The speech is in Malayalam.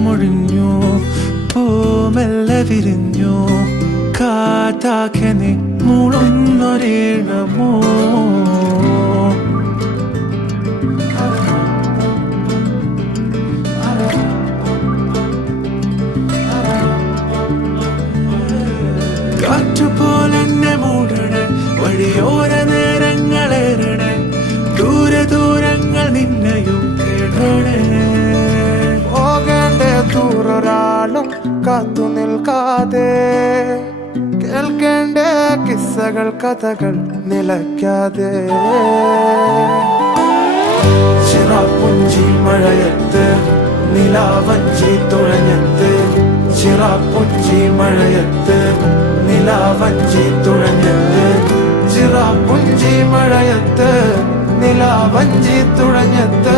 മേഘമൊഴിഞ്ഞു, പൂമെല്ലെ വിരിഞ്ഞു, കാറ്റാകെ നീ മൂളുന്നൊരീണമോ. കാറ്റുപോലെന്നെ മൂടണേ, വഴിയോര നേരങ്ങളേറണേ, ദൂരെ ദൂരങ്ങൾ നിന്നെയും കേടണേ. പോകേണ്ട ദൂരൊരാളും കാത്തു നിൽക്കാതെ, കേൾക്കേണ്ട കിസ്സകൾ കഥകൾ നിലയ്ക്കാതെ. ചിറാപ്പുഞ്ചി മഴയത്ത് നിലാവഞ്ചി തുഴഞ്ഞത്ത്, ചിറാപ്പുഞ്ചി മഴയത്ത് നിലാവഞ്ചി തുഴഞ്ഞത്ത്, ചിറാപ്പുഞ്ചി മഴയത്ത് നിലാവഞ്ചി തുഴഞ്ഞത്ത്.